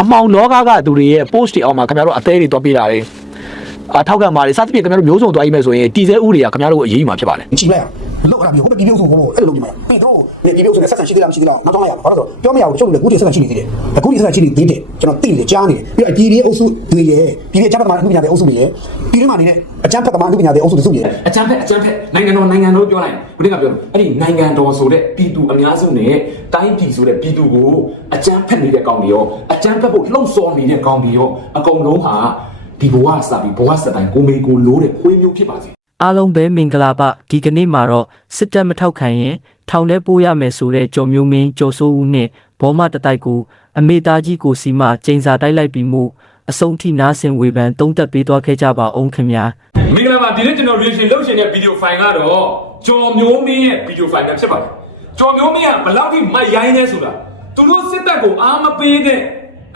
အမောင်လောကကသူတွေရဲ့ post တွေအောက်မှာခင်ဗျားတို့အသေးတွေတွားပေးတာတွေ အထောက်ခံပါတယ်စသဖြင့်ခင်ဗျားတို့မျိုးစုံတွားရေးမယ်ဆိုရင်တီစဲဥတွေကခင်ဗျားတို့ကိုအရေးယူမှာဖြစ်ပါတယ်ကြည့်လိုက်အောင်လောက်အဲ့ဒါမျိုးဟိုဘက်ပြည်ပြုတ်ဆိုဘလို့အဲ့လိုလုပ်ကြည့်မှာပြီးတော့နေပြည်ပြုတ်ဆိုနေဆက်ဆံရှိသေးလားမရှိသေးလားနောက်တော့ရအောင်ဘာလို့ဆိုပြောမရဘူးကျုပ်တို့လည်းအခုတည်းဆက်ဆံရှိနေသေးတယ်အခုတည်းဆက်ဆံရှိနေသေးတယ်ကျွန်တော်သိနေတယ်ကြားနေတယ်ပြီးတော့ပြည်ပြည်အုပ်စုတွေရဲ့ပြည်ပြည်အချမ်းဖတ်သမားအမှုပညာတွေအုပ်စုတွေရဲ့ပြည်တွင်းမှာနေတဲ့အချမ်းဖတ်သမားအမှုပညာတွေအုပ်စုတွေစုရဲ့အကြမ်းဖက်အကြမ်းဖက်နိုင်ငံတော်နိုင်ငံတော်ပြောလိုက်ဘုရင်ကပြောတယ်အဲ့ဒီနိုင်ငံတော်ဆိုတဲ့ပြည်သူအများစုနဲ့တိုင်းပြည်ဆိုတဲ့ပြည်သူကိုအကြမ်းဖက်နေတဲ့ကောင်တွေရောအကြမ်းဖက်ဖို့လှုံ့ဆော်နေတဲ့ကောင်တွေရောအကုန်လုံးဟာ ဒီဘဝစပြီးဘဝစတိုင်းကိုမေကိုလိုးတဲ့ခွေးမျိုးဖြစ်ပါစေအားလုံးပဲမင်္ဂလာပါဒီကနေ့မှာတော့စစ်တပ်မထောက်ခံရင်ထောင်ထဲပိုးရမယ်ဆိုတဲ့ကြော်မျိုးမင်းကြော်စိုးဦးနဲ့ဘောမတတိုက်ကိုအမေသားကြီးကိုစီမကျိန်စာတိုက်လိုက်ပြီးမှုအဆုံးထိနားဆင်ဝေဖန်တုံးသက်ပေးသွားခဲ့ကြပါအောင်ခင်ဗျာမင်္ဂလာပါဒီနေ့ကျွန်တော် reaction လုပ်ရှင်တဲ့ video file ကတော့ကျော်မျိုးမင်းရဲ့ video file ပဲဖြစ်ပါတယ်ကျော်မျိုးမင်းကဘယ်လောက်ထိမိုက်ရိုင်းလဲဆိုတာသူတို့စစ်တပ်ကိုအားမပေးတဲ့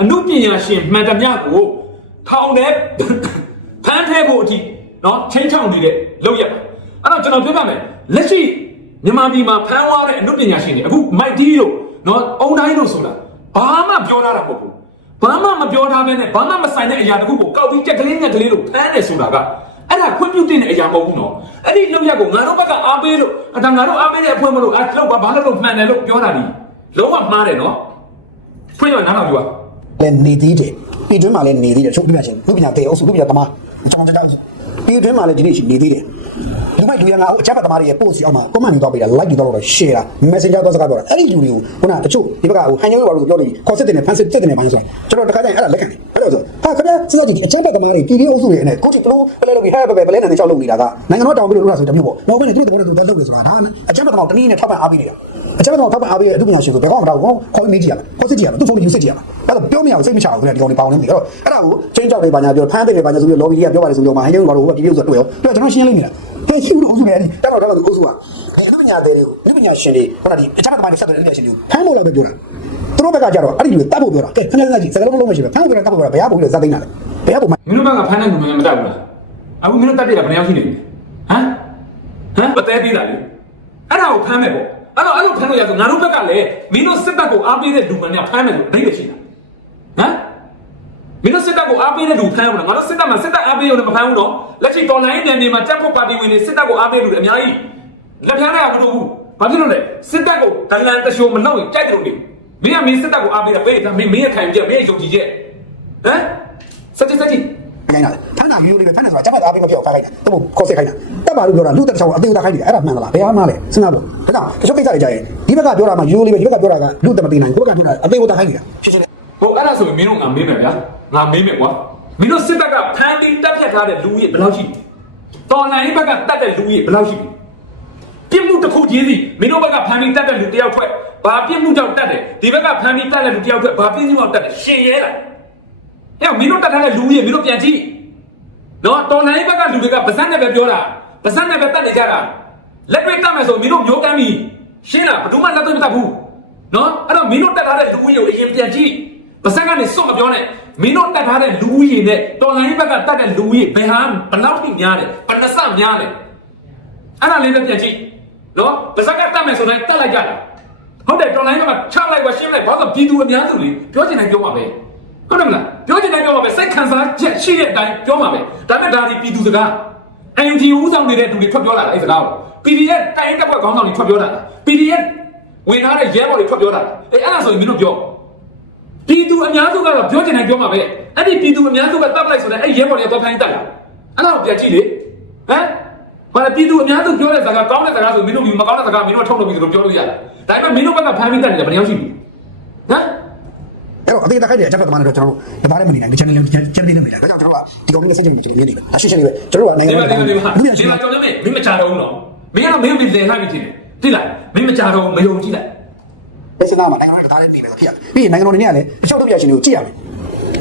အမှုပညာရှင်မှန်သမျှကို ထောင်ထဲဖမ်းထဲဖို့အထိနော်ချင်းချောင်းနေတဲ့လောက်ရအဲ့တော့ကျွန်တော်ပြောပြမယ်လက်ရှိမြန်မာပြည်မှာဖမ်းသွားတဲ့အမှုပညာရှင်တွေအခုမိုက်တီးတို့နော်အုံတိုင်းတို့ဆိုတာဘာမှပြောထားတာမဟုတ်ဘူးဘာမှမပြောထားဘဲနဲ့ဘာမှမဆိုင်တဲ့အရာတခုကိုကောက်ပြီးကြက်ကလေးငက်ကလေးတို့ဖမ်းတယ်ဆိုတာကအဲ့ဒါခွင့်ပြုတဲ့အရာမဟုတ်ဘူးနော်အဲ့ဒီလောက်ရကိုငါတို့ဘက်ကအားပေးလို့အတန်ငါတို့အားပေးတဲ့အဖွဲ့မလို့အဲ့လောက်ဘာလို့လို့မှန်တယ်လို့ပြောတာဒီလုံးဝမှားတယ်နော်ဖွင့်ရနားတော်ပြောပါလည်းနေသေးတယ် ပြည်တွင်းမှာလည်းနေသေးတယ်ချုပ်ပြချင်းလူပညာတဲ့အုပ်စုလူပညာသမားကျွန်တော်တို့ပြည်တွင်းမှာလည်းဒီနေ့ရှိနေသေးတယ်လူမိုက်လူရငါအချမ်းဖတ်သမားတွေရဲ့ post အောက်မှာ comment တွေတော့ပေးတာ like တွေတော့တော့ share တာ messenger တော့စကားပြောတာအဲ့ဒီလူတွေကိုခုနတချို့ဒီဘက်ကဟိုဟန်ရုံးတွေဘာလို့ပြောနေခေါ်စစ်တယ်နဲ့ဖန်စစ်စစ်တယ်နဲ့ဘာလို့ဆိုကျွန်တော်တခါတည်းအဲ့ဒါလက်ခံတယ်အဲ့လိုဆိုဟာခင်ဗျာစဉ်းစားကြည့်ဒီအချမ်းဖတ်သမားတွေပြည်တွင်းအုပ်စုတွေနဲ့ကိုချီဘလို့ပလဲလို့ပြီးဟဲ့ပဲပဲပလဲနဲ့ချောက်လုပ်နေတာကနိုင်ငံတော်တောင်းပြီးလို့လို့ဆိုတမျိုးပေါ့မဟုတ်ဘဲနဲ့သူတို့တော်တော်တော်လုပ်တယ်ဆိုတာဒါအချမ်းဖတ်သမားတနည်းနဲ့ထောက်ပံ့အားပေးနေတာအချမ်းဖတ်သမားထောက်ပံ့အားပေးတဲ့အမှုပညာရှင်ကိုဘယ်ကောမှမတော့ခေါ်ပြီးမေးကြည့်ရမယ်ခေါ်စစ်ကြည့်ရမယ်သူ့ဖုန်းကိုယူစစ်ကြည့်ရမယ် အဲ့တော့ပြောမရအောင်စိတ်မချအောင်ခင်ဗျာဒီကောင်တွေပေါင်းနေတယ်အဲ့တော့အဲ့ဒါကိုချင်းကြောက်တွေပါညာပြောဖမ်းတယ်တွေပါညာဆိုပြီး lobby တွေကပြောပါတယ်ဆိုပြီးတော့မှဟန်ရုံးတွေဘာလို့ဟိုကပြည်ပြည်ဆိုတွေ့ရောပြောကျွန်တော်ရှင်းလိမ့်နေတာဟဲ့ရှိဘူးလို့အုပ်စုနေအဲ့ဒီတက်တော့တက်တော့အုပ်စုကအဲ့အမှုပညာတွေတွေကိုအမှုပညာရှင်တွေခုနဒီအချမ်းဖတ်သမားတွေဆက်တဲ့အမှုပညာရှင်တွေကိုဖမ်းဖို့လောက်ပဲပြောတာသူတို့ဘက်ကကြတော့အဲ့ဒီလူတွေတတ်ဖို့ပြောတာကဲခဏခဏကြည့်စကားလုံးလုံးမရှိပဲဖမ်းဖို့ပြောတာတတ်ဖို့ပြောတာဘယ်ဟာဘုံလဲဇက်သိမ်းတာလဲဘယ်ဟာဘုံမမင်းတို့ဘက်ကဖမ်းတဲ့လူမျိုးမတတ်ဘူးလားအခုမင်းတို့တတ်တယ်ကဘယ်နှယောက်ရှိနေလဲဟမ်ဟမ်ပတဲသေးတာလေအဲ့ဒါကိုဖမ်းမယ်ပေါ့အဲ့တော့အဲ့လိုဖမ်းလို့ရဆိုငါတို့ဘက်ကလည်းမင်းတို့စစ်တပ်ကိုအားပေးတဲ့လူမှန်နဲ့ဖမ်းမယ်လို့အဓိပ္ပာယ်ရှိတာ ဟမ်မင်းတို့စစ်တပ်ကိုအားပေးတဲ့လူဖမ်းဘူးလားငါတို့စစ်တပ်မှာစစ်တပ်အားပေးရုံနဲ့မဖမ်းဘူးနော်လက်ရှိတော်လိုင်းနယ်မြေမှာတက်ဖို့ပါတီဝင်တွေစစ်တပ်ကိုအားပေးလူတွေအများကြီးလက်ဖျားနဲ့မလုပ်ဘူးဘာဖြစ်လို့လဲစစ်တပ်ကိုဒလန်တရှိုးမလုပ်ရင်ကြိုက်တယ်လို့နေမင်းကမင်းစစ်တပ်ကိုအားပေးတာပေးတာမင်းမင်းရဲ့ခံယူချက်မင်းရဲ့ယုံကြည်ချက်ဟမ်စက်စက်ကြီးရိုင်းတာလေဖမ်းတာရိုးရိုးလေးပဲဖမ်းတယ်ဆိုတာကျမသားအပိမပြောက်ဖမ်းခိုင်းတာသူ့ကိုခေါ်စစ်ခိုင်းတာတက်ပါလို့ပြောတာလူတက်ချောင်းအသေးတာခိုင်းတယ်အဲ့ဒါမှန်လားဘယ်ဟာမှလဲစဉ်းစားလို့ဒါကြောင့်တချို့ကိစ္စတွေကြရင်ဒီဘက်ကပြောတာမှရိုးရိုးလေးပဲဒီဘက်ကပြောတာကလူတက်မသိနိုင်ဘူးဒီဘက်ကပြောတာအသေးတာခိုင်းနေတာရှင်းရှင်းလေး ဟိုအဲ့ဒါဆိုရင်မင်းတို့ငါမေးမယ်ဗျာငါမေးမယ်ကွာမင်းတို့စစ်တပ်ကဖမ်းပြီးတက်ဖြတ်ထားတဲ့လူကြီးဘယ်လောက်ရှိလဲတော်လိုင်းဘက်ကတတ်တဲ့လူကြီးဘယ်လောက်ရှိလဲပြစ်မှုတစ်ခုချင်းစီမင်းတို့ဘက်ကဖမ်းပြီးတတ်တဲ့လူတယောက်ထွက်ဘာပြစ်မှုကြောင့်တတ်တယ်ဒီဘက်ကဖမ်းပြီးတတ်တဲ့လူတယောက်ထွက်ဘာပြစ်မှုကြောင့်တတ်တယ်ရှင်ရဲလားဟဲ့မင်းတို့တတ်ထားတဲ့လူကြီးမင်းတို့ပြန်ကြည့်နော်တော်လိုင်းဘက်ကလူတွေကဗဇက်နဲ့ပဲပြောတာဗဇက်နဲ့ပဲတတ်နေကြတာလက်တွေ့တတ်မယ်ဆိုမင်းတို့မျိုးကမ်းပြီးရှင်းလားဘယ်သူမှလက်တွေ့မတတ်ဘူးနော်အဲ့တော့မင်းတို့တတ်ထားတဲ့လူကြီးကိုအရင်ပြန်ကြည့် ဗဇက်ကနေစွတ်မပြောနဲ့မင်းတို့တတ်ထားတဲ့လူကြီးနဲ့တော်လိုင်းဘက်ကတတ်တဲ့လူကြီးဘယ်ဟာဘယ်လောက်ထိများလဲဘယ်နှဆများလဲအဲ့ဒါလေးပဲပြန်ကြည့်နော်ဗဇက်ကတတ်မယ်ဆိုတိုင်းတတ်လိုက်ကြတာဟုတ်တယ်တော်လိုင်းကမှချလိုက်ပါရှင်းလိုက်ဘာလို့ပြည်သူအများစုလေပြောချင်တယ်ပြောပါပဲဟုတ်တယ်မလားပြောချင်တယ်ပြောပါပဲစိတ်ခံစားချက်ရှိတဲ့အတိုင်းပြောပါပဲဒါပေမဲ့ဒါဒီပြည်သူစကား NUG ဦးဆောင်နေတဲ့သူတွေထွက်ပြောလာတာအဲ့စကားကို PDF တိုင်းတက်ဘက်ခေါင်းဆောင်တွေထွက်ပြောတာ PDF ဝင်ထားတဲ့ရဲဘော်တွေထွက်ပြောတာအဲ့အဲ့ဒါဆိုရင်မင်းတို့ပြော ပြည်သူအများစုကတော့ပြောချင်တယ်ပြောမှာပဲအဲ့ဒီပြည်သူအများစုကတတ်လိုက်ဆိုတဲ့အဲ့ရဲဘော်တွေကသွားဖိုင်းတက်လာအဲ့ဒါကိုပြန်ကြည့်လေဟမ်ဘာလဲပြည်သူအများစုပြောတဲ့စကားကောင်းတဲ့စကားဆိုမင်းတို့မကောင်းတဲ့စကားမင်းတို့ထုတ်လို့ပြီးဆိုပြောလို့ရတယ်ဒါပေမဲ့မင်းတို့ဘက်ကဖမ်းပြီးတက်နေတယ်ဘယ်နှယောက်ရှိပြီဟမ်အဲ့တော့အသေးတာခိုင်းတယ်အချက်ဖတ်သမားတွေတော့ကျွန်တော်တို့တသားလည်းမနေနိုင်ဘူး channel လေး channel လေးလည်းမနေနိုင်ဒါကြောင့်ကျွန်တော်ကဒီကောင်လေးနဲ့ဆက်ကြည့်နေကျွန်တော်မြင်နေတယ်ဒါရှင်းရှင်းလေးပဲကျွန်တော်တို့ကနိုင်ငံဒီမှာဒီမှာဒီမှာလူရဒီရှိမှာကြောင်နေမင်းမင်းမချတော့ဘူးနော်မင်းကတော့မင်းကိုပြန်လိုက်ပြီထင်တယ်သိလားမင်းမချတော့မယုံကြည်လိုက် ပဲစနာမှာနိုင်ငံတော်တသားလည်းနေပဲဆိုဖြစ်ရပြီးရင်နိုင်ငံတော်နေနဲ့လည်းတချို့တို့ပြရှင်တွေကိုကြည့်ရမယ်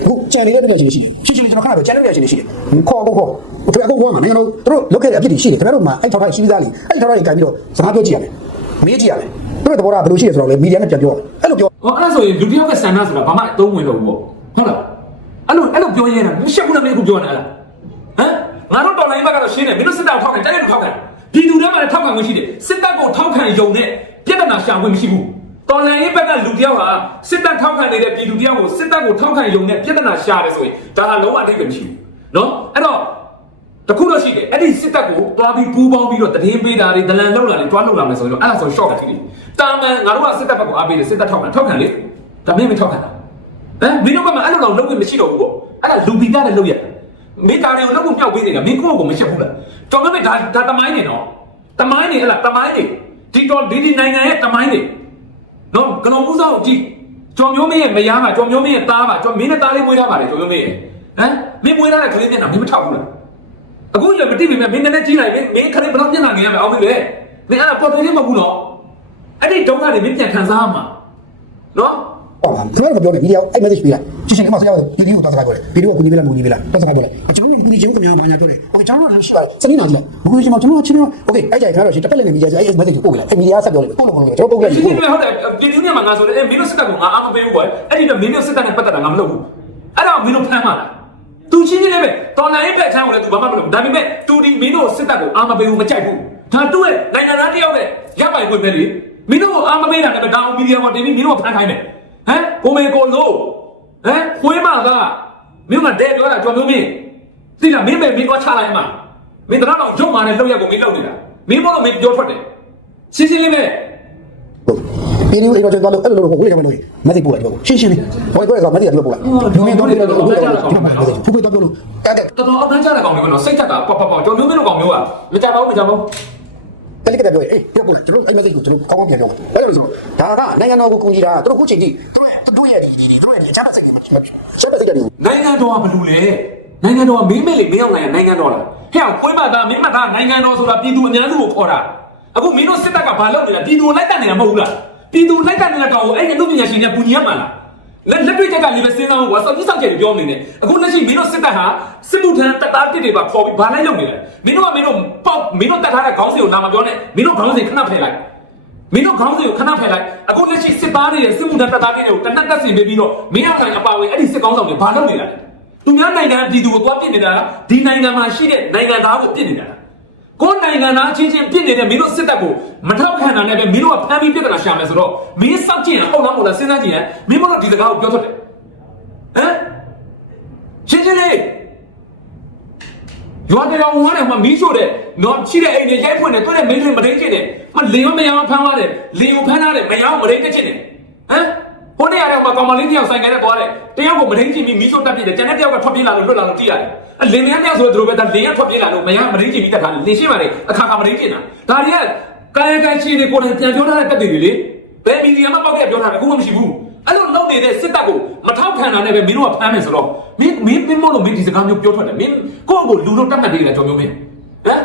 ခု channel လေးပြရှင်ရှိတယ်ရှင်းရှင်းကျွန်တော်ခဏပဲ channel ပြရှင်ရှိတယ်ခေါ်တော့ခေါ်ဟိုအကုန်ခေါ်မှာနိုင်ငံတော်တို့လုတ်ခဲ့တဲ့အဖြစ်တွေရှိတယ်ခင်ဗျားတို့မှာအဲ့ထောက်ထားရှိပြီးသားလေအဲ့ထောက်ထားတွေကြိုင်ပြီးတော့စကားပြောကြည့်ရမယ်မေးကြည့်ရမယ်တို့ရဲ့သဘောထားဘယ်လိုရှိရဆိုတော့လေမီဒီယာနဲ့ပြန်ပြောအဲ့လိုပြောဟောအဲ့ဒါဆိုရင်လူတစ်ယောက်ကစန္ဒဆိုတာဘာမှအသုံးဝင်တော့ဘူးပေါ့ဟုတ်လားအဲ့လိုအဲ့လိုပြောရတာမရှက်ဘူးလားမင်းအခုပြောနေတာဟမ်ငါတို့တော်လိုင်းဘက်ကတော့ရှင်းတယ်မင်းတို့စစ်တပ်ကိုထောက်ခံတိုက်ရိုက်ထောက်ခံပြည်သူတွေမှာလည်းထောက်ခံခွင့်ရှိတယ်စစ်တပ်ကိုထောက်ခံယုံနဲ့ပြဿနာရှာခွင့်မရှိဘူး တော်လန်ရေးဘက်ကလူတယောက်ဟာစစ်တပ်ထောက်ခံနေတဲ့ပြည်သူတယောက်ကိုစစ်တပ်ကိုထောက်ခံရုံနဲ့ပြဿနာရှာတယ်ဆိုရင်ဒါဟာလုံးဝအဓိပ္ပာယ်မရှိဘူးနော်အဲ့တော့တခုတော့ရှိတယ်အဲ့ဒီစစ်တပ်ကိုတွားပြီးပူးပေါင်းပြီးတော့တည်င်းပေးတာတွေဒလန်လောက်လာတွေတွားလောက်လာမယ်ဆိုရင်တော့အဲ့ဒါဆို short ကတိတယ်တာမန်ငါတို့ကစစ်တပ်ဘက်ကိုအားပေးတယ်စစ်တပ်ထောက်ခံထောက်ခံလေဒါမင်းမထောက်ခံတာဟမ်မင်းတို့ကမှအဲ့လိုတော့လုပ်လို့မရှိတော့ဘူးပေါ့အဲ့ဒါလူပီတာနဲ့လုပ်ရတယ်မင်းတာတွေကိုလုပ်ဖို့မြောက်ပေးနေတာမင်းကိုယ့်ကိုမရှက်ဘူးလားတော်တော်ပဲဒါဒါတမိုင်းနေနော်တမိုင်းနေဟဲ့လားတမိုင်းနေဒီတော်ဒီဒီနိုင်ငံရဲ့တမိုင်းနေ နော်ကလောင်မှုဆောင်ကြည့်ကျော်မျိုးမင်းရဲ့မယားပါကျော်မျိုးမင်းရဲ့သားပါကျော်မင်းနဲ့သားလေးမွေးထားပါတယ်ကျော်မျိုးမင်းရဲ့ဟမ်မင်းမွေးထားတဲ့ကလေးမျက်နှာမင်းမထောက်ဘူးလားအခုရမတိပြီမင်းနည်းနည်းကြီးလိုက်မင်းမင်းခလေးဘယ်တော့မျက်နှာနေရမယ်အောင်ပြီလေမင်းအဲ့ဒါပေါ်တယ်မဟုတ်ဘူးနော်အဲ့ဒီဒုက္ခတွေမင်းပြန်ခံစားရမှာနော် ဟုတ်လားသူကပြောတယ်ဗီဒီယိုအဲ့ message ပေးလိုက်ချစ်ချင်ကမှဆရာကဗီဒီယိုတော့စကားပြောတယ်ဗီဒီယိုကကူညီပေးလားမကူညီပေးလားတော့စကားပြောတယ်ကျွန်တော်ဒီချင်းကိုများများပြောတယ်โอเคကျွန်တော်လည်းရှိပါတယ်စနေနာကြည့်လိုက်ဘယ်လိုရှိမှကျွန်တော်ချင်းโอเคအဲ့ကြိုင်ခါတော့ရှင်တစ်ဖက်လည်းမီဒီယာကြီးအဲ့ message ကိုပို့ပေးလိုက်အဲ့မီဒီယာဆက်ပြောလိုက်ပို့လို့မလို့ကျွန်တော်ပို့လိုက် ဒီ ပို့ နေ့ဟုတ်တယ်ပြည်သူညမှာငါဆိုတယ်အဲမင်းတို့စစ်တပ်ကငါအားမပေးဘူးကွာအဲ့ဒီတော့မင်းတို့စစ်တပ်နဲ့ပတ်သက်တာငါမလုပ်ဘူးအဲ့ဒါမင်းတို့ဖမ်းမှာလားသူချင်းချင်းလေးပဲတော်လိုင်းဘက်ချမ်းကိုလည်းသူဘာမှမလုပ်ဘူးဒါပေမဲ့သူဒီမင်းတို့စစ်တပ်ကိုအားမပေးဘူးမကြိုက်ဘူးဒါသူ့ရဲ့နိုင်ငံသားတယောက်ရဲ့ရပ်ပိုင်ခွင့်ပဲလေမင်းတို့ကိုအားမပေးတာလည်းပဲဒါအောင်မီဒီယာမှာတင်ပြီးမင်းတို့ကဖမ်းခိုင်းတယ် ဟမ်ကိုမေကိုလို့ဟမ်ခွေးမကမင်းကတဲပြောတာကြော်မျိုးမင်းသိလားမင်းပဲမင်းတော့ချလိုက်မှာမင်းတော့ရုံမာနဲ့လောက်ရက်ကိုမင်းလောက်နေတာမင်းဘောလို့မင်းပြောထွက်တယ်ရှင်းရှင်းလေးပဲဗီဒီယိုအဲ့တော့ကျွန်တော်အဲ့လိုလိုကိုဝေးကြမလို့ message ပို့လိုက်တော့ရှင်းရှင်းလေးဟိုကိုယ်က message တော့ပို့လိုက်ဒီနေ့တော့ဒီလိုလိုပို့လိုက်ဒီမှာ message ပို့တော့ပြောလို့ကဲကဲတော်တော်အတန်းကြတဲ့ကောင်တွေကတော့စိတ်ထက်ကပေါက်ပေါက်ပေါက်ကြောင်မျိုးမျိုးလိုကောင်မျိုးကမကြပါဘူးမကြပါဘူး တလိကတပြောအေးပြောပို့ကျွန်တော်အဲ့ message ကိုကျွန်တော်ကောင်းကောင်းပြန်ပြောဘာလို့လဲဆိုတော့ဒါကနိုင်ငံတော်ကိုကူညီတာသူတို့ခုချိန်ထိသူတို့ရဲ့သူတို့ရဲ့အချမ်းစိတ်ချက်စိတ်ကနေနိုင်ငံတော်ကဘယ်လိုလဲနိုင်ငံတော်ကမင်းမဲလေမင်းအောင်နိုင်နိုင်ငံတော်လားဟဲ့အောင်ခွေးမသားမင်းမသားနိုင်ငံတော်ဆိုတာပြည်သူအများစုကိုခေါ်တာအခုမင်းတို့စစ်တပ်ကဘာလုပ်နေတာပြည်သူကိုလိုက်တက်နေတာမဟုတ်ဘူးလားပြည်သူလိုက်တက်နေတဲ့ကောင်ကိုအဲ့ဒီလူပညာရှင်တွေကပူညီရမှာလားလက်လက်တွေ့ချက်ကလည်းပဲစဉ်းစားဖို့ကွာစောင့်ကြည့်စောင့်ကြည့်ပြောနေတယ်အခုလက်ရှိမင်းတို့စစ်တပ်ဟာစစ်မှုထမ်းတပ်သားတစ်တွေပါခေါ်ပြီးဘာလိုက်လုပ်နေလဲမင်းတို့ကမင်းတို့ပေါက် မင်းတို့တက်ထားတဲ့ခေါင်းစဉ်ကိုလာမပြောနဲ့မင်းတို့ခေါင်းစဉ်ခဏဖယ်လိုက်မင်းတို့ခေါင်းစဉ်ကိုခဏဖယ်လိုက်အခုလက်ရှိစစ်သားတွေရဲ့စစ်မှုထမ်းတပ်သားတွေကိုတနက်တက်ဆင်ပေးပြီးတော့မင်းအောင်နိုင်အပါဝင်အဲ့ဒီစစ်ကောင်းဆောင်တွေဘာလုပ်နေတာလဲသူများနိုင်ငံပြည်သူကိုသွားပြစ်နေတာလားဒီနိုင်ငံမှာရှိတဲ့နိုင်ငံသားကိုပြစ်နေတာလားကိုယ်နိုင်ငံသားချင်းချင်းပြစ်နေတဲ့မင်းတို့စစ်တပ်ကိုမထောက်ခံတာနဲ့ပဲမင်းတို့ကဖမ်းပြီးပြစ်တာရှာမယ်ဆိုတော့မင်းစောက်ကြည့်ရင်ဟုတ်လားမဟုတ်လားစဉ်းစားကြည့်ရင်မင်းမလို့ဒီစကားကိုပြောထွက်တယ်ဟမ်ရှင်းရှင်းလေး ရွာတရားဝင်ရတယ်မှမီးရှို့တယ်နော်ရှိတဲ့အိမ်တွေရိုက်ဖွင့်တယ်တွေ့တဲ့မင်းတွေမဒိတ်ချင်တယ်မလင်ရောမယောင်ဖမ်းသွားတယ်လင်ကိုဖမ်းထားတယ်မယောင်မဒိတ်ချင်တယ်ဟမ်ဟိုနေ့ရတယ်မှာကောင်မလေးတယောက်ဆိုင်ကနေသွားတယ်တယောက်ကိုမဒိတ်ချင်ပြီးမီးရှို့တက်ပြစ်တယ်ကျန်တဲ့တယောက်ကထွက်ပြေးလာလို့လွတ်လာလို့ကြည့်ရတယ်အလင်တွေကတယောက်ဆိုတော့သူတို့ပဲဒါလင်ကထွက်ပြေးလာလို့မယောင်မဒိတ်ချင်ပြီးတက်ထားတယ်လင်ရှိပါလေအခါခါမဒိတ်ချင်တာဒါတွေကကာယကံရှိတွေကိုယ်တိုင်ပြန်ပြောထားတဲ့တက်တွေလေဘယ်မီဒီယာမှာပောက်ခဲ့ပြောထားတယ်အခုမှမရှိဘူး အဲ့လိုလုပ်နေတဲ့စစ်တပ်ကိုမထောက်ခံတာနဲ့ပဲမင်းတို့ကဖမ်းမယ်ဆိုတော့မင်းမင်းမင်းမလို့မင်းဒီစကားမျိုးပြောထွက်တယ်မင်းကိုယ့်ကိုလူတို့တတ်မှတ်ပေးတယ်ကြော်မျိုးမင်းဟမ်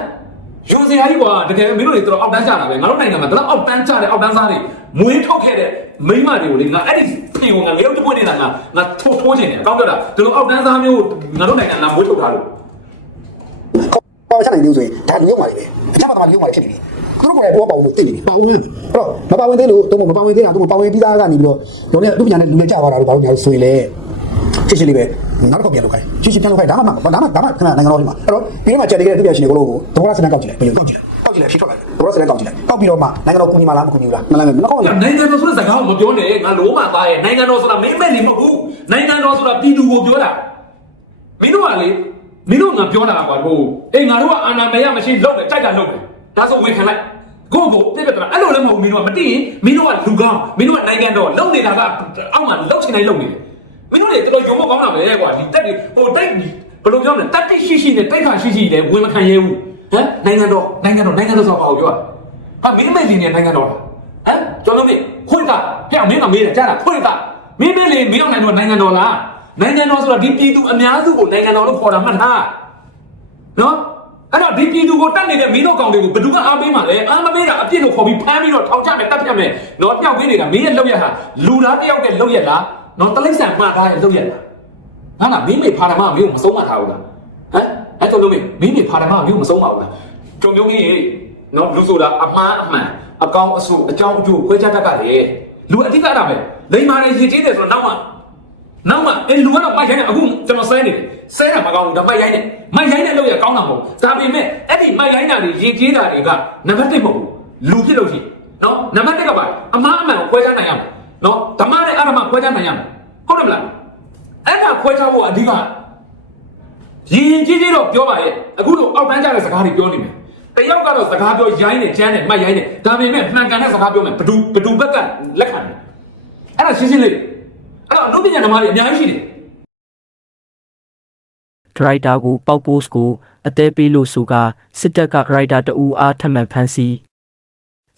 ယူစရာကြီးကွာတကယ်မင်းတို့တွေတော့အောက်တန်းကြတာပဲငါတို့နိုင်ငံမှာတော့အောက်တန်းကြတဲ့အောက်တန်းစားတွေမွေးထုတ်ခဲ့တဲ့မိမတွေကိုလေငါအဲ့ဒီပြင်ကိုငါလေုပ်တပွင့်နေတာငါငါထိုးထိုးခြင်းတယ်အကောင်းပြောတာဒီလိုအောက်တန်းစားမျိုးငါတို့နိုင်ငံလာမွေးထုတ်ထားလို့ ကောင်းချနိုင်လို့ဆိုရင်ဒါညုံပါလေပဲအချက်ပါတော့ညုံပါလေဖြစ်နေပြီသူတို့ကလည်းတော့ပါဝင်လို့သိနေပြီပါဝင်အဲ့တော့မပါဝင်သေးလို့တော့မပါဝင်သေးတာတော့ပါဝင်ပြီးသားကနေပြီးတော့တော့လည်းသူ့ပညာနဲ့လူတွေကြာသွားတာတော့ဘာလို့များဆိုရင်လေရှင်းရှင်းလေးပဲနောက်တော့ပြန်လုပ်ခိုင်းရှင်းရှင်းပြန်လုပ်ခိုင်းဒါမှမဟုတ်ဒါမှဒါမှခဏနိုင်ငံတော်ဒီမှာအဲ့တော့ဒီမှာကြက်တဲ့သူ့ပညာရှင်တွေကိုလို့ဒေါ်လာစနကောက်ကြည့်လိုက်ဘယ်လိုကောက်ကြည့်လိုက်ကောက်ကြည့်လိုက်ဖြေထွက်လိုက်ဒေါ်လာစနကောက်ကြည့်လိုက်ကောက်ပြီးတော့မှနိုင်ငံတော်ကူညီမလားမကူညီဘူးလားမလားမကောက်ဘူးနိုင်ငံတော်ဆိုတဲ့စကားကိုမပြောနဲ့ငါလုံးဝသားရဲ့နိုင်ငံတော်ဆိုတာမင်းမဲ့နေမဟုတ်ဘူးနိုင်ငံတော်ဆိုတာပြည်သူကိုပြောတာမင်းတို့ကလေ မင်းတို့ငါပြောတာကွာဟိုအေးငါတို့ကအာဏာမရမရှိလုပ်တယ်တိုက်တာလုပ်တယ်ဒါဆိုဝင်ခံလိုက်ကိုကိုပြည့်ပြတ်တာအဲ့လိုလည်းမဟုတ်ဘူးမင်းတို့ကမသိရင်မင်းတို့ကလူကောင်းမင်းတို့ကနိုင်ငံတော်လုံနေတာကအောက်မှာလုံချင်တိုင်းလုံနေတယ်မင်းတို့တွေတော်တော်ရုံမကောင်းတာပဲကွာဒီတက်တွေဟိုတိုက်ဘယ်လိုပြောမလဲတက်တိရှိရှိနဲ့တိုက်ခါရှိရှိနဲ့ဝင်မခံရဲဘူးဟမ်နိုင်ငံတော်နိုင်ငံတော်နိုင်ငံတော်ဆိုတာဘာကိုပြောတာဟာမင်းမဲ့နေနိုင်ငံတော်လားဟမ်ကျွန်တော်တို့ခွင့်ကဖျက်မင်းကမေးတယ်ကြားလားခွင့်ကမင်းမင်းလေးမင်းအောင်နိုင်တော့နိုင်ငံတော်လား နိုင်ငံတော်ဆိုတော့ဒီပြည်သူအများစုကိုနိုင်ငံတော်လို့ခေါ်တာမှတ်ထားနော်အဲ့တော့ဒီပြည်သူကိုတတ်နေတဲ့မင်းတို့ကောင်တွေကိုဘယ်သူကအားပေးမှာလဲအားမပေးတာအပြစ်လို့ခေါ်ပြီးဖမ်းပြီးတော့ထောင်ချမယ်တတ်ဖြတ်မယ်နော်ပြောက်ပေးနေတာမင်းရဲ့လောက်ရဟာလူသားတယောက်ရဲ့လောက်ရလားနော်တလိမ့်ဆန်မှားထားရဲ့လောက်ရလားဟာလားမင်းမေဖာရမမင်းကိုမဆုံးမထားဘူးလားဟမ်အဲ့တော့လို့မင်းမင်းမေဖာရမမင်းကိုမဆုံးပါဘူးလားကြုံမျိုးကြီးနော်လူဆိုတာအမှားအမှန်အကောင်းအဆိုးအကြောင်းအကျိုးခွဲခြားတတ်ကြတယ်လူအဓိကအဲ့ဒါပဲလိမ္မာတွေရည်ကြီးတယ်ဆိုတော့နောက်မှ နောက်မှအဲလူကတော့မိုက်ရိုင်းနေအခုကျွန်တော်ဆဲနေတယ်ဆဲတာမကောင်းဘူးဒါမိုက်ရိုင်းနေမိုက်ရိုင်းတဲ့လောက်ရကောင်းတာမဟုတ်ဒါပေမဲ့အဲ့ဒီမိုက်ရိုင်းတာတွေရေကြီးတာတွေကနံပါတ်1မဟုတ်ဘူးလူဖြစ်လို့ရှိရင်နော်နံပါတ်1ကပါအမားအမှန်ကိုခွဲခြားနိုင်ရမယ်နော်ဓမ္မနဲ့အဓမ္မခွဲခြားနိုင်ရမယ်ဟုတ်တယ်မလားအဲ့ဒါခွဲခြားဖို့အဓိကရင်ရင်ကြီးကြီးတော့ပြောပါရဲ့အခုတော့အောက်တန်းကြတဲ့စကားတွေပြောနေမယ်တယောက်ကတော့စကားပြောရိုင်းနေချမ်းနေမှတ်ရိုင်းနေဒါပေမဲ့မှန်ကန်တဲ့စကားပြောမယ်ဘဒူဘဒူဘက်ကလက်ခံတယ်အဲ့ဒါရှင်းရှင်းလေး အဲ့တော့အနုပညာဓမ္မတွေအများကြီးရှိတယ်ဒရိုက်တာကိုပေါက်ပို့စ်ကိုအသေးပေးလို့ဆိုကစစ်တပ်ကဒရိုက်တာတအူအားထပ်မံဖမ်းဆီး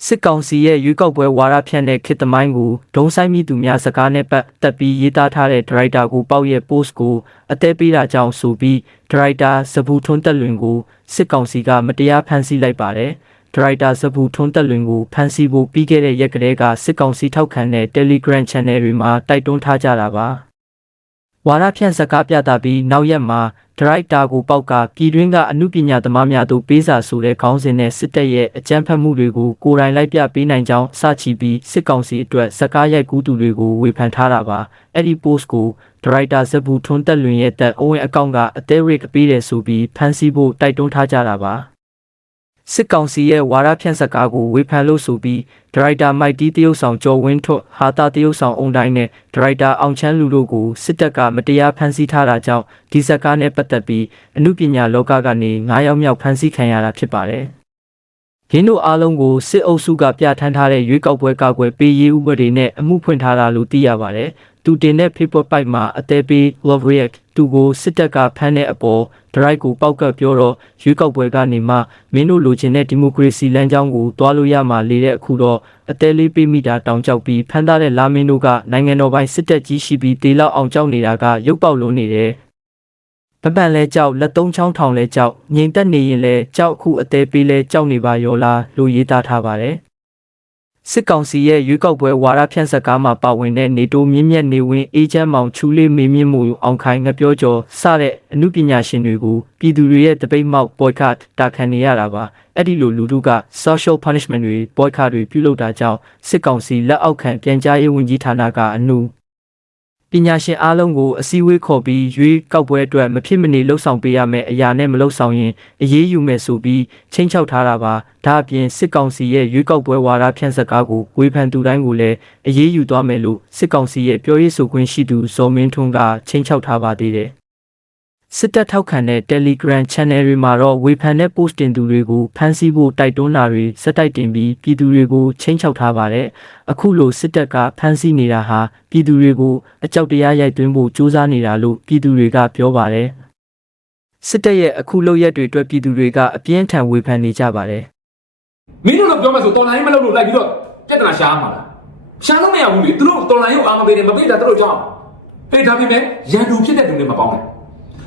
စစ်ကောင်စီရဲ့ရွေးကောက်ပွဲဝါဒဖြန့်တဲ့ခေတ်သမိုင်းကိုဒုံဆိုင်မိသူများစကားနဲ့ပတ်သက်ပြီးရေးသားထားတဲ့ဒရိုက်တာကိုပေါက်ရဲ့ post ကိုအသေးပေးတာကြောင့်ဆိုပြီးဒရိုက်တာဇဘူထွန်းတက်လွင်ကိုစစ်ကောင်စီကမတရားဖမ်းဆီးလိုက်ပါတယ် ဒရိုက်တာဇဘူထွန်းတက်လွင်ကိုဖမ်းဆီးဖို့ပြီးခဲ့တဲ့ရက်ကလေးကစစ်ကောင်စီထောက်ခံတဲ့ Telegram Channel တွေမှာတိုက်တွန်းထားကြတာပါဝါရဖြန့်စကားပြတာပြီးနောက်ရက်မှာဒရိုက်တာကိုပေါက်ကပြည်တွင်းကအမှုပညာသမားများတို့ပေးစာဆိုတဲ့ခေါင်းစဉ်နဲ့စစ်တပ်ရဲ့အကြမ်းဖက်မှုတွေကိုကိုယ်တိုင်လိုက်ပြပေးနိုင်ကြောင်းစချီပြီးစစ်ကောင်စီအတွက်စကားရိုက်ကူးသူတွေကိုဝေဖန်ထားတာပါအဲ့ဒီ post ကိုဒရိုက်တာဇဘူထွန်းတက်လွင်ရဲ့တက်အိုးဝင်အကောင့်ကအသေးရစ်ပေးတယ်ဆိုပြီးဖမ်းဆီးဖို့တိုက်တွန်းထားကြတာပါ စစ်ကောင်စီရဲ့ဝါရဖြန့်စကားကိုဝေဖန်လို့ဆိုပြီးဒရိုက်တာမိုက်တီးတရုတ်ဆောင်ကျော်ဝင်းထွတ်ဟာတာတရုတ်ဆောင်အုံတိုင်းနဲ့ဒရိုက်တာအောင်ချမ်းလူတို့ကိုစစ်တပ်ကမတရားဖမ်းဆီးထားတာကြောင့်ဒီစကားနဲ့ပတ်သက်ပြီးအမှုပညာလောကကနေ9ယောက်မြောက်ဖမ်းဆီးခံရတာဖြစ်ပါတယ်။ရင်းတို့အားလုံးကိုစစ်အုပ်စုကပြဋ္ဌာန်းထားတဲ့ရွေးကောက်ပွဲကာကွယ်ပေးရေးဥပဒေနဲ့အမှုဖွင့်ထားတာလို့သိရပါတယ်။ သူတင်တဲ့ paper pipe မှာအသေးပေး love react သူကိုစစ်တပ်ကဖမ်းတဲ့အပေါ်ဒရိုက်ကိုပောက်ကပ်ပြောတော့ရွေးကောက်ပွဲကနေမှမင်းတို့လိုချင်တဲ့ဒီမိုကရေစီလမ်းကြောင်းကိုတွားလို့ရမှာလေတဲ့အခုတော့အသေးလေးပေးမိတာတောင်ကြောက်ပြီးဖမ်းသားတဲ့လာမင်းတို့ကနိုင်ငံတော်ပိုင်းစစ်တပ်ကြီးရှိပြီးတေလောက်အောင်ကြောက်နေတာကရုပ်ပေါက်လုံးနေတယ်ပပန်လဲကြောက်လက်သုံးချောင်းထောင်လဲကြောက်ငိမ်သက်နေရင်လဲကြောက်အခုအသေးပေးလဲကြောက်နေပါရောလားလို့ရေးသားထားပါတယ် စစ်ကောင်စီရဲ့ရွေးကောက်ပွဲဝါဒဖြန့်စကားမှာပါဝင်တဲ့နေတိုမြင့်မြတ်နေဝင်အေဂျင့်မောင်ချူလေးမေမြင့်မှုအောင်ခိုင်ငပြောကျော်စတဲ့အမှုပညာရှင်တွေကိုပြည်သူတွေရဲ့တပိတ်မောက် boycott တာခံနေရတာပါအဲ့ဒီလိုလူထုက social punishment တွေ boycott တွေပြုလုပ်တာကြောင့်စစ်ကောင်စီလက်အောက်ခံပြန်ကြားရေးဝန်ကြီးဌာနကအမှု ပညာရှင်အားလုံးကိုအစည်းအဝေးခေါ်ပြီးရွေးကောက်ပွဲအတွက်မဖြစ်မနေလှုပ်ဆောင်ပေးရမယ်အရာနဲ့မလှုပ်ဆောင်ရင်အရေးယူမယ်ဆိုပြီးချင်းချောက်ထားတာပါဒါအပြင်စစ်ကောင်စီရဲ့ရွေးကောက်ပွဲဝါဒဖြန့်စကားကိုဝေဖန်သူတိုင်းကိုလည်းအရေးယူသွားမယ်လို့စစ်ကောင်စီရဲ့ပြောရေးဆိုခွင့်ရှိသူဇော်မင်းထွန်းကချင်းချောက်ထားပါသေးတယ် စစ်တပ်ထောက်ခံတဲ့ Telegram Channel တွေမှာတော့ဝေဖန်တဲ့ post တင်သူတွေကိုဖမ်းဆီးဖို့တိုက်တွန်းတာတွေစက်တိုက်တင်ပြီးပြည်သူတွေကိုချင်းချောက်ထားပါတယ်။အခုလိုစစ်တပ်ကဖမ်းဆီးနေတာဟာပြည်သူတွေကိုအကြောက်တရားရိုက်သွင်းဖို့ကြိုးစားနေတာလို့ပြည်သူတွေကပြောပါတယ်။စစ်တပ်ရဲ့အခုလုပ်ရက်တွေအတွက်ပြည်သူတွေကအပြင်းထန်ဝေဖန်နေကြပါတယ်။မင်းတို့တော့ပြောမှဆိုတော်လိုင်းမလုပ်လို့လိုက်ပြီးတော့ပြဿနာရှားမှာလားရှားလို့မရဘူးလေသူတို့တော်လိုင်းကိုအာမပေးတယ်မပေးတာသူတို့ကြောင့်ဖေးဒါပေမဲ့ရန်သူဖြစ်တဲ့သူတွေမပေါင်းနဲ့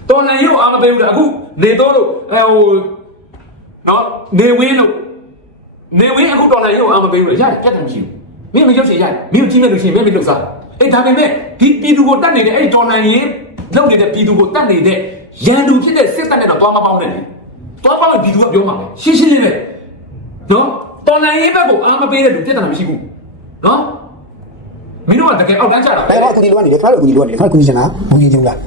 တော်လိုင်းကိုအာမပေးဘူးလေအခုနေတော့လို့အဲဟိုနော်နေဝင်းလို့နေဝင်းအခုတော်လိုင်းကိုအာမပေးဘူးလေရတယ်ပြဿနာမရှိဘူးမင်းမရုပ်ရှင်ရတယ်မင်းကိုကြီးမဲ့လို့ရှိရင်မင်းမလုပ်စားအေးဒါပေမဲ့ဒီပြည်သူကိုတတ်နေတဲ့အဲ့ဒီတော်လိုင်းရေးလုပ်နေတဲ့ပြည်သူကိုတတ်နေတဲ့ရန်သူဖြစ်တဲ့စစ်တပ်နဲ့တော့တွားမပေါင်းနဲ့လေတွားပေါင်းရင်ပြည်သူကပြောမှာပဲရှင်းရှင်းလေးပဲနော်တော်လိုင်းရေးဘက်ကိုအားမပေးတဲ့လူပြဿနာမရှိဘူးနော် မင်းတို့ကတကယ်အောက်တန်းကြတာဒါကတော့အခုဒီလိုကနေလေခါတော့အခုဒီလိုကနေခါကူညီချင်တာဘူးကြီးချင်းလား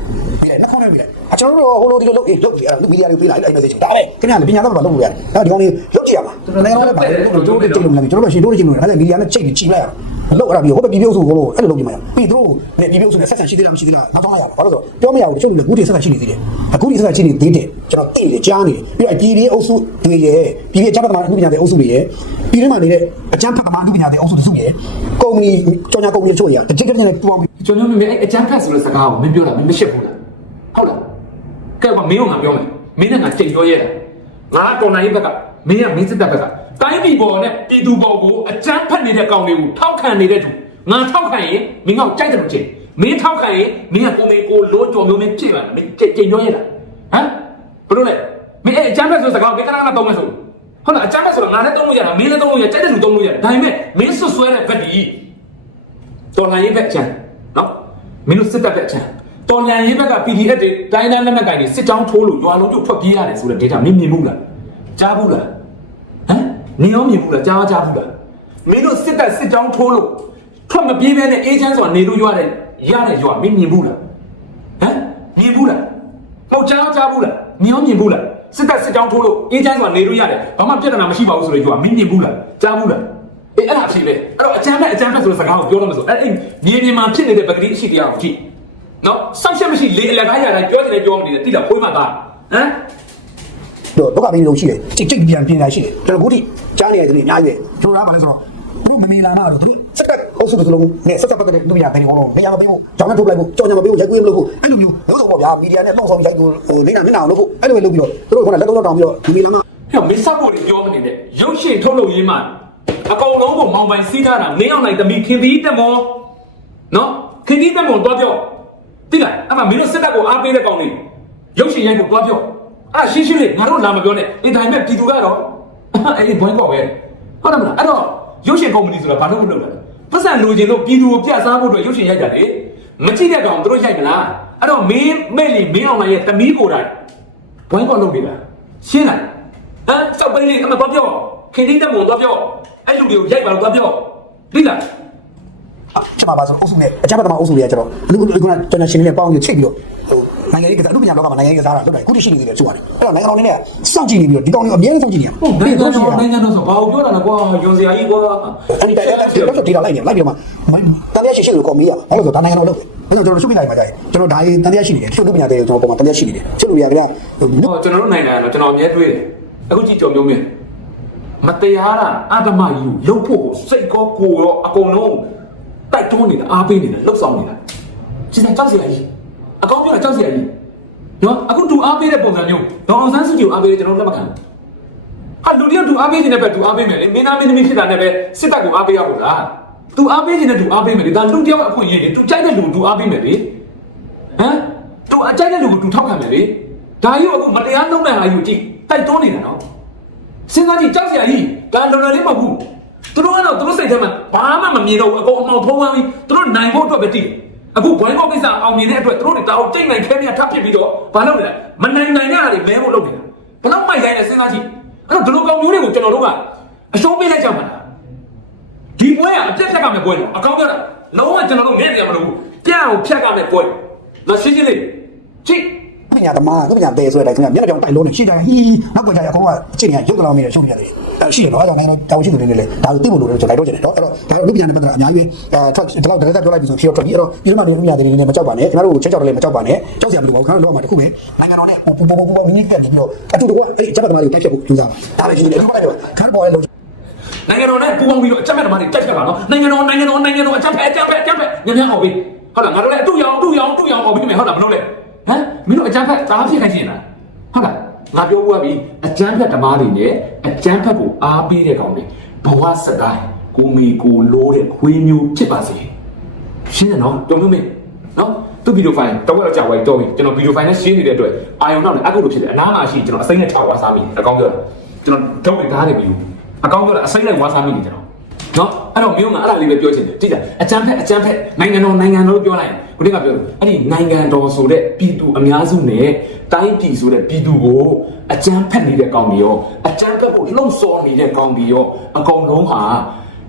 ပြီးလိုက်နှစ်ခေါက်နဲ့ပြီးလိုက်အကျွန်တော်တို့ဟိုလိုဒီလိုလုပ်အေးလုပ်ပြီးအဲ့မီဒီယာတွေပေးလိုက်အဲ့ message ဒါပဲခင်ဗျာပညာသားဘာလုပ်လို့ရလဲဒါဒီကောင်လေးလုပ်ကြည့်ရမှာကျွန်တော်လည်းလည်းပါတယ်ကျွန်တော်တို့ကြည့်လို့မလားကျွန်တော်တို့ရှင်တို့ကြည့်လို့ရတယ်မီဒီယာနဲ့ချိန်ပြီးချိန်လိုက်ရမ လုပ်အဲ့ဒါပြီးဟိုဘက်ပြည်ပြုတ်စုကိုလို့အဲ့လိုလုပ်ကြည့်မှာပြီးသူတို့နဲ့ပြည်ပြုတ်စုနဲ့ဆက်ဆံရှိသေးလားမရှိသေးလားနောက်တော့ရပါဘာလို့ဆိုပြောမရဘူးတချို့လူကအခုတည်းဆက်ဆံရှိနေသေးတယ်အခုတည်းဆက်ဆံရှိနေသေးတယ်ကျွန်တော်တိလေကြားနေပြီးတော့ပြည်ပြည်အုပ်စုတွေရဲ့ပြည်ပြည်အကြမ်းဖက်သမားအမှုပညာတဲ့အုပ်စုတွေရဲ့ပြည်ထဲမှာနေတဲ့အကြမ်းဖက်သမားအမှုပညာတဲ့အုပ်စုတစုရဲ့ကုမ္ပဏီကြောင်ညာကုမ္ပဏီချို့တွေကတကြိတ်တကြိတ်နဲ့ပူအောင်ကျွန်တော်တို့မင်းအဲ့အချမ်းဖတ်ဆိုတဲ့စကားကိုမင်းပြောတာမင်းမရှိဘူးလားဟုတ်လားကဲပါမင်းကငါပြောမယ်မင်းနဲ့ငါချိန်ပြောရဲတာငါတော်နိုင်ရေးဘက်ကမင်းကမင်းစစ်တပ်ဘက်က တိုင်းပြည်ပေါ်နဲ့ပြည်သူပေါ်ကိုအချမ်းဖတ်နေတဲ့ကောင်တွေကိုထောက်ခံနေတဲ့သူငါထောက်ခံရင်မင်းကကြိုက်တယ်လို့ချိန်မင်းထောက်ခံရင်မင်းကကိုမေကိုလိုကြော်မျိုးမင်းဖြစ်ပါမင်းချိန်ပြောရဲတာဟမ်ဘယ်လိုလဲမင်းအဲ့အချမ်းဖတ်ဆိုတဲ့စကားကိုမင်းကလည်းတော့မယ်ဆိုဟုတ်လားအချမ်းဖတ်ဆိုတာငါလည်းသုံးလို့ရတာမင်းလည်းသုံးလို့ရကြိုက်တဲ့လူသုံးလို့ရတယ်ဒါပေမဲ့မင်းဆွဆွဲတဲ့ဘက်ဒီတော်လှန်ရေးဘက်ချမ်းနော်မင်းတို့စစ်တပ်ဘက်ချမ်းတော်လှန်ရေးဘက်က PDF တွေတိုင်းတိုင်းလက်နက်ကိုင်တွေစစ်ကြောင်းထိုးလို့ရွာလုံးကျုပ်ထွက်ပြေးရတယ်ဆိုတဲ့ data မင်းမြင်ဘူးလားကြားဘူးလားဟမ် နင်ရောမြင်ဘူးလားကြားကြားဘူးလားမင်းတို့စစ်တပ်စစ်ကြောင်းထိုးလို့ထွက်မပြေးဘဲနဲ့အေဂျင့်ဆိုတာနေလို့ရတယ်ရတယ်ရွာမင်းမြင်ဘူးလားဟမ်မြင်ဘူးလားဟောကြားကြားဘူးလားနင်ရောမြင်ဘူးလားစစ်တပ်စစ်ကြောင်းထိုးလို့အေဂျင့်ဆိုတာနေလို့ရတယ်ဘာမှပြဿနာမရှိပါဘူးဆိုတဲ့ရွာမင်းမြင်ဘူးလားကြားဘူးလားအေးအဲ့ဒါအဖြစ်ပဲအဲ့တော့အကြမ်းဖက်အကြမ်းဖက်ဆိုတဲ့စကားကိုပြောတော့မဆိုအဲ့အဲ့မြေပြင်မှာဖြစ်နေတဲ့ပကတိအရှိတရားကိုကြည့်နော်စောက်ချက်မရှိလေအလကားရတိုင်းပြောနေတယ်ပြောမနေတယ်တိတာဖွေးမှသားဟမ် တော့ဒုက္ခပေးလို့ရှိတယ်ကြိတ်ကြိတ်ပြန်ပြင်လာရှိတယ်ကျွန်တော်ခုထိကြားနေရတယ်ဒီအများကြီးပဲကျွန်တော်ကဘာလဲဆိုတော့သူမမေလာမှာတော့သူစက်တက်အုပ်စုတစ်လုံးနဲ့စက်တက်ပတ်တဲ့သူရတဲ့ဟောလုံးနေရာမပေးဘူးကြောင်းနဲ့ထုတ်လိုက်ဖို့ကြောင်းညာမပေးဘူးရိုက်ကွေးမလုပ်ဖို့အဲ့လိုမျိုးလုံးစုံပေါ့ဗျာမီဒီယာနဲ့လှုံ့ဆော်ရိုက်ကိုဟိုနေတာမျက်နှာအောင်လုပ်ဖို့အဲ့လိုပဲလုပ်ပြီးတော့သူတို့ကလက်တော့တောင်းပြီးတော့မမေလာမှာဟဲ့မင်းစပ်ဖို့တွေပြောမနေတဲ့ရုပ်ရှင်ထုတ်လို့ရေးမှအကောင်လုံးကိုမောင်ပိုင်စီးထားတာမင်းအောင်နိုင်တမီခင်သီးတက်မောနော်ခင်သီးတက်မောတော့ပြောတိလားအဲ့မှာမင်းတို့စစ်တပ်ကိုအားပေးတဲ့ကောင်လေးရုပ်ရှင်ရိုက်ဖို့တော့ပြော အဲ့ရှင်းရှင်းလေးငါတို့လာမပြောနဲ့အင်တာနက်ပြည်သူကတော့အဲ့ဒီဘွိုင်းကောက်ပဲဟုတ်တယ်မလားအဲ့တော့ရုပ်ရှင်ကုမ္ပဏီဆိုတာဘာလို့မလုပ်လဲပတ်စံလိုချင်လို့ပြည်သူကိုပြစားဖို့အတွက်ရုပ်ရှင်ရိုက်တာလေမကြည့်တဲ့ကောင်တို့ရိုက်မလားအဲ့တော့မင်းမဲ့လီမင်းအောင်နိုင်ရဲ့တမီးကိုယ်တိုင်ဘွိုင်းကောက်လုပ်နေတာရှင်းလားဟမ်စောက်ပိန်းလေးအမတော့ပြောခင်တီးတက်မုံတော့ပြောအဲ့လူတွေကိုရိုက်ပါလို့တော့ပြောသိလားချက်ပါပါဆိုအုပ်စုနဲ့အကြမ်းဖက်သမားအုပ်စုတွေကကျတော့လူကကျွန်တော်ရှင်နေပေါင်းပြီးချိတ်ပြီးတော့ဟို နိုင်ငံရေးကစားအမှုပညာလောကမှာနိုင်ငံရေးကစားတာလုပ်တယ်ခုတည်းရှိနေတယ်ဆိုရတယ်အဲ့တော့နိုင်ငံတော်အနေနဲ့စောင့်ကြည့်နေပြီးတော့ဒီကောင်ကြီးအမြဲတမ်းစောင့်ကြည့်နေရဟုတ်နိုင်ငံတော်နိုင်ငံတော်ဆိုဘာကိုပြောတာလဲကွာယုံစရာကြီးကွာအဲ့ဒီတိုင်းအဲ့ဒါဆိုဒေတာလိုက်နေလိုက်ပြီးတော့မှတန်တရားရှိရှိကိုကော်မီးရအဲ့လိုဆိုဒါနိုင်ငံတော်လုပ်တယ်အဲ့တော့ကျွန်တော်ရှုပ်ပြလိုက်မှာကြာရင်ကျွန်တော်ဒါရေးတန်တရားရှိနေတယ်ရှုပ်လူပညာတဲ့ကျွန်တော်ပုံမှာတန်တရားရှိနေတယ်ရှုပ်လူရကလည်းဟောကျွန်တော်တို့နိုင်ငံကတော့ကျွန်တော်အမြဲတွေးတယ်အခုကြည့်ကြော်မျိုးမြင်မတရားတာအတ္တမယူရုပ်ဖို့ကိုစိတ်ကောကိုယ်ရောအကုန်လုံးတိုက်တွန်းနေတာအားပေးနေတာလှုပ်ဆောင်နေတာကျင်ကြောက်စရာကြီး အကောင်းပြောတာကြောက်စရာကြီးနော်အခုတူအားပေးတဲ့ပုံစံမျိုးဒေါအောင်ဆန်းစုကြည်ကိုအားပေးတယ်ကျွန်တော်တို့လက်မခံဘူးဟာလူတယောက်သူအားပေးခြင်းနဲ့ပဲသူအားပေးမယ်လေမင်းသားမင်းသမီးဖြစ်တာနဲ့ပဲစစ်တပ်ကိုအားပေးရဖို့လားသူအားပေးခြင်းနဲ့သူအားပေးမယ်လေဒါလူတယောက်အခွင့်အရေးလေသူကြိုက်တဲ့လူသူအားပေးမယ်လေဟမ်သူအကြိုက်တဲ့လူကိုသူထောက်ခံမယ်လေဒါကြီးကအခုမတရားလုပ်တဲ့ဟာကြီးကိုကြည့်တိုက်တွန်းနေတာနော်စဉ်းစားကြည့်ကြောက်စရာကြီးဒါလွယ်လွယ်လေးမဟုတ်ဘူးသူတို့ကတော့သူတို့စိတ်ထဲမှာဘာမှမမြင်တော့ဘူးအကုန်အမောင်ထုံးဝမ်းပြီးသူတို့နိုင်ဖို့အတွက်ပဲတည် အခုဘွိုင်းကောက်ကိစ္စအောင်မြင်တဲ့အတွက်သူတို့တွေတာအောင်တိတ်နိုင်ခဲမြတ်ထပ်ဖြစ်ပြီးတော့ဘာလုပ်လဲမနိုင်နိုင်တဲ့ဟာတွေမဲဖို့လုပ်နေတာဘယ်တော့မှရိုင်းနေစဉ်းစားကြည့်အဲ့တော့ဒီလိုကောင်မျိုးတွေကိုကျွန်တော်တို့ကအရှုံးပေးလိုက်ကြမှာလားဒီပွဲကအပြတ်ဖြတ်ကမဲ့ပွဲတော့အကောင်းပြောတာလုံးဝကျွန်တော်တို့ငဲ့တယ်မလို့ဘူးပြအောင်ဖြတ်ကမဲ့ပွဲမရှင်းရှင်းလေးကြည့် ပညာသမားသူပညာတဲ့ဆိုတဲ့ခင်ဗျမျက်နှာကြောင်တိုက်လုံးနေရှေ့ကြရင်ဟီးနောက်ကကြရင်အကုန်လုံးကအချိန်ကရုပ်ကလောင်နေတယ်ရှုပ်နေရတယ်အဲ့ရှိတယ်နော်အဲ့တော့နိုင်ငံတော်တာဝန်ရှိသူတွေလည်းဒါကိုသိဖို့လိုတယ်ကျွန်တော်တိုက်တော့ကျတယ်နော်အဲ့တော့ဒါလူပညာနဲ့ပတ်သက်တာအများကြီးပဲအဲထွက်ဒီလောက်ဒါလည်းပြောလိုက်ပြီဆိုဖြစ်တော့ထွက်ပြီအဲ့တော့ပြည်မတွေလူပညာတွေလည်းမကြောက်ပါနဲ့ခင်ဗျားတို့ချက်ကြောက်တယ်လည်းမကြောက်ပါနဲ့ကြောက်စရာမလိုပါဘူးခင်ဗျားတို့တော့မှတစ်ခုပဲနိုင်ငံတော်နဲ့ပူပူပူပူမင်းကြီးတက်ပြီးတော့အတူတကွအဲ့ဒီချက်ပတ်သမားတွေတိုက်ဖြတ်ဖို့ကြိုးစားပါဒါပဲရှိတယ်ဒီဘက်ကတော့ခါပေါ်ရဲ့လုံနိုင်ငံတော်နဲ့ပူပေါင်းပြီးတော့အချက်မဲ့သမားတွေတက်ဖြတ်ပါနော်နိုင်ငံတော်နိုင်ငံတော်နိုင်ငံတော်အချက်ဖက်အချက်ဖက်အချက်ဖက်ညံ့ညံ့အောင်ပြီဟုတ်လားငါတို့လည်းအတူရအောင်အတူရအောင်အတူရအောင်အောင်ပြီမယ်ဟုတ်လားမလို့လေ ဟမ်မင်းတို့အချက်ဖက်တားဖြစ်ခိုင်းရှင်လားဟုတ်လားငါပြောဘူးပြီအကျန်းဖက်သမားတွေနဲ့အကျန်းဖက်ကိုအားပေးတဲ့ကောင်တွေဘဝစတိုင်းကိုမီကိုလိုးတဲ့ခွေးမျိုးဖြစ်ပါစေရှင်းတယ်နော်တော်လို့မင်းနော်သူဗီဒီယိုဖိုင်တော့တော့ကြာဝိုင်းတော့ပြီကျွန်တော်ဗီဒီယိုဖိုင်နဲ့ရှင်းနေတဲ့အတွက်အာယုံနောက်လည်းအခုလိုဖြစ်တယ်အနားမှာရှိကျွန်တော်အစိမ့်နဲ့ထောက်ဝါစားမိတယ်အကောင်းပြောတာကျွန်တော်ထုတ်နေသားနေပြီအကောင်းပြောတာအစိမ့်နဲ့ဝါစားမိနေကျွန်တော်နော်အဲ့တော့မျိုးကအဲ့ဒါလေးပဲပြောချင်တယ်ကြည့်ကြအချမ်းဖက်အချမ်းဖက်နိုင်ငံတော်နိုင်ငံတော်ပြောလိုက် ခုတည်းကပြောအဲ့ဒီနိုင်ငံတော်ဆိုတဲ့ပြည်သူအများစုနဲ့တိုင်းပြည်ဆိုတဲ့ပြည်သူကိုအချမ်းဖက်နေတဲ့ကောင်တွေရောအချမ်းဖက်ကိုလှုံ့ဆော်နေတဲ့ကောင်တွေရောအကောင်လုံးဟာ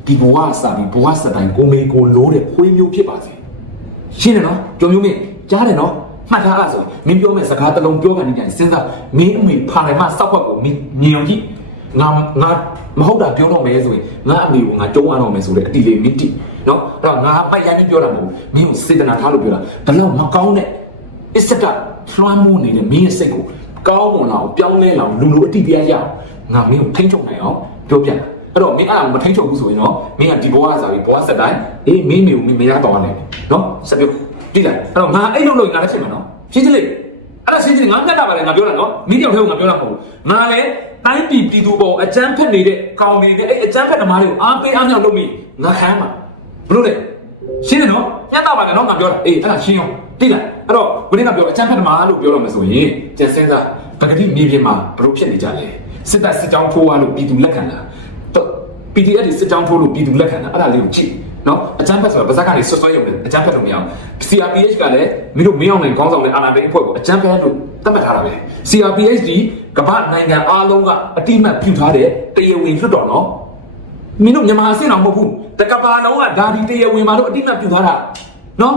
ဒီဘဝစာဒီဘဝစတိုင်းကိုမေကိုလိုးတဲ့ခွေးမျိုးဖြစ်ပါစေရှင်းတယ်နော်ကြုံမျိုးမင်းကြားတယ်နော်မှတ်ထားလားဆိုမင်းပြောမဲ့စကားတစ်လုံးပြောကန်နေကြစဉ်းစားမင်းအမေဖာတယ်မစောက်ခွက်ကိုမင်းညင်အောင်ကြည့်ငါငါမဟုတ်တာပြောတော့မယ်ဆိုရင်ငါအမေကိုငါတုံးအောင်မယ်ဆိုတဲ့အတီလေးမင်းတိ နော်အဲ့တော့ငါပိုက်ရိုင်းပြောတာမဟုတ်ဘူးမင်းကိုစေတနာထားလို့ပြောတာဘလို့မကောင်းတဲ့အစ်စကလွှမ်းမိုးနေတဲ့မင်းရဲ့စိတ်ကိုကောင်းမွန်လာအောင်ပြောင်းလဲလာအောင်လူလူအတိတရားရအောင်ငါမင်းကိုထိန်းချုပ်နိုင်အောင်ပြောပြတယ်အဲ့တော့မင်းအဲ့ဒါကိုမထိန်းချုပ်ဘူးဆိုရင်တော့မင်းကဒီဘဝကစားပြီးဘဝဆက်တိုင်းအေးမင်းမေကိုမင်းမရတော့နိုင်တယ်နော်ဆက်ပြောကြည့်လိုက်အဲ့တော့ငါအဲ့လိုလို့ငါလည်းဖြစ်မှာနော်ရှင်းချင်လေအဲ့ဒါရှင်းချင်ငါမျက်တာပါလေငါပြောတာနော်မင်းတယောက်တည်းကငါပြောတာမဟုတ်ဘူးငါလည်းတိုင်းပြည်ပြည်သူပေါ်အကြမ်းဖက်နေတဲ့ကောင်တွေနဲ့အဲ့အကြမ်းဖက်သမားတွေကိုအားပေးအားမြောက်လုပ်မိငါခံမှာ ဘလို့လဲရှင်းတယ်နော်မျက်တာပါလေနော်ငါပြောတာအေးအဲ့ဒါရှင်းရောတိလိုက်အဲ့တော့ဘယ်နဲ့ကပြောအကြမ်းဖက်သမားလို့ပြောတော့မယ်ဆိုရင်ကျန်စင်းစားပကတိမြေပြင်မှာဘလို့ဖြစ်နေကြလဲစစ်တပ်စစ်ကြောင်းထိုးရလို့ပြည်သူလက်ခံတာတော့ PDF တွေစစ်ကြောင်းထိုးလို့ပြည်သူလက်ခံတာအဲ့ဒါလေးကိုကြည့်နော်အချမ်းဖက်ဆိုတာဗဇက်ကနေဆွဆွဲရုံနဲ့အချမ်းဖက်လို့မရအောင် CRPH ကလည်းမင်းတို့မင်းအောင်နိုင်ကောင်းဆောင်တဲ့အာဏာသိမ်းအဖွဲ့ကိုအချမ်းဖက်လို့သတ်မှတ်ထားတာပဲ CRPH ဒီကမ္ဘာနိုင်ငံအားလုံးကအတိအမှတ်ပြုထားတဲ့တရားဝင်လွှတ်တော်နော်မင်းတို့မြန်မာအဆင့်တော်မဟုတ်ဘူး တကဘာလုံးကဒါဒီတရားဝင်မှာလို့အတိအမှတ်ပြုထားတာနော်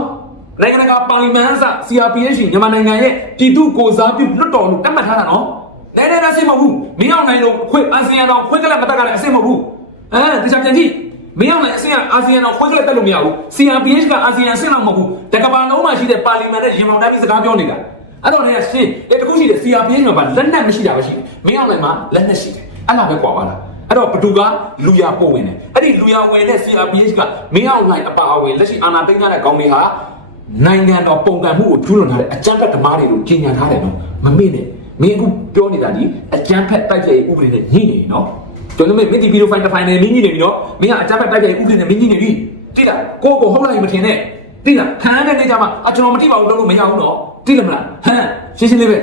နိုင်ငံတကာပါလီမန်အစ CRPH မြန်မာနိုင်ငံရဲ့ပြည်သူ့ကိုစားပြုလွှတ်တော်လို့သတ်မှတ်ထားတာနော်နဲနဲအဆင်မဟုတ်ဘူးမင်းအောင်နိုင်လို့ခွေအာဆီယံတော်ခွေကလပ်မတက်ကလည်းအဆင်မဟုတ်ဘူးအဲတခြားပြန်ကြည့်မင်းအောင်လည်းအဆင့်ကအာဆီယံတော့ခွဲခလက်တက်လို့မရဘူး CRPH ကအာဆီယံအဆင့်တော့မဟုတ်ဘူးတကဘာလုံးမှာရှိတဲ့ပါလီမန်နဲ့ရင်ပေါင်တိုင်းပြီးစကားပြောနေတာအဲ့တော့လည်းရှင်းအဲတခုရှိတယ် CRPH မှာလက်နက်မရှိတာပဲရှိတယ်မင်းအောင်လည်းမှာလက်နက်ရှိတယ်အဲ့လားပဲကွာပါလား အဲ့တော့ဘသူကလူရပို့ဝင်တယ်အဲ့ဒီလူရဝင်တဲ့ CRPH ကမင်းအောင်နိုင်အပါအဝင်လက်ရှိအာဏာသိမ်းထားတဲ့ကောင်တွေဟာနိုင်ငံတော်ပုံကံမှုကိုကျူးလွန်ထားတဲ့အကြမ်းဖက်ဓမားတွေကိုကြီးညာထားတယ်နော်မမေ့နဲ့မင်းအခုပြောနေတာဒီအကြမ်းဖက်တိုက်ကြဥပဒေနဲ့ညှိနေနော်ကျွန်တော်မင်းမင်းဒီဗီဒီယိုဖိုင်တစ်ဖိုင်နဲ့မင်းညှိနေပြီနော်မင်းကအကြမ်းဖက်တိုက်ကြဥပဒေနဲ့မင်းညှိနေပြီတိလားကိုကိုဟုတ်လားမထင်နဲ့တိလားခံရတဲ့နေကြမှာအကျွန်တော်မတိပါဘူးလို့လို့မရဘူးနော်တိလားမလားဟမ်ရှင်းရှင်းလေးပဲ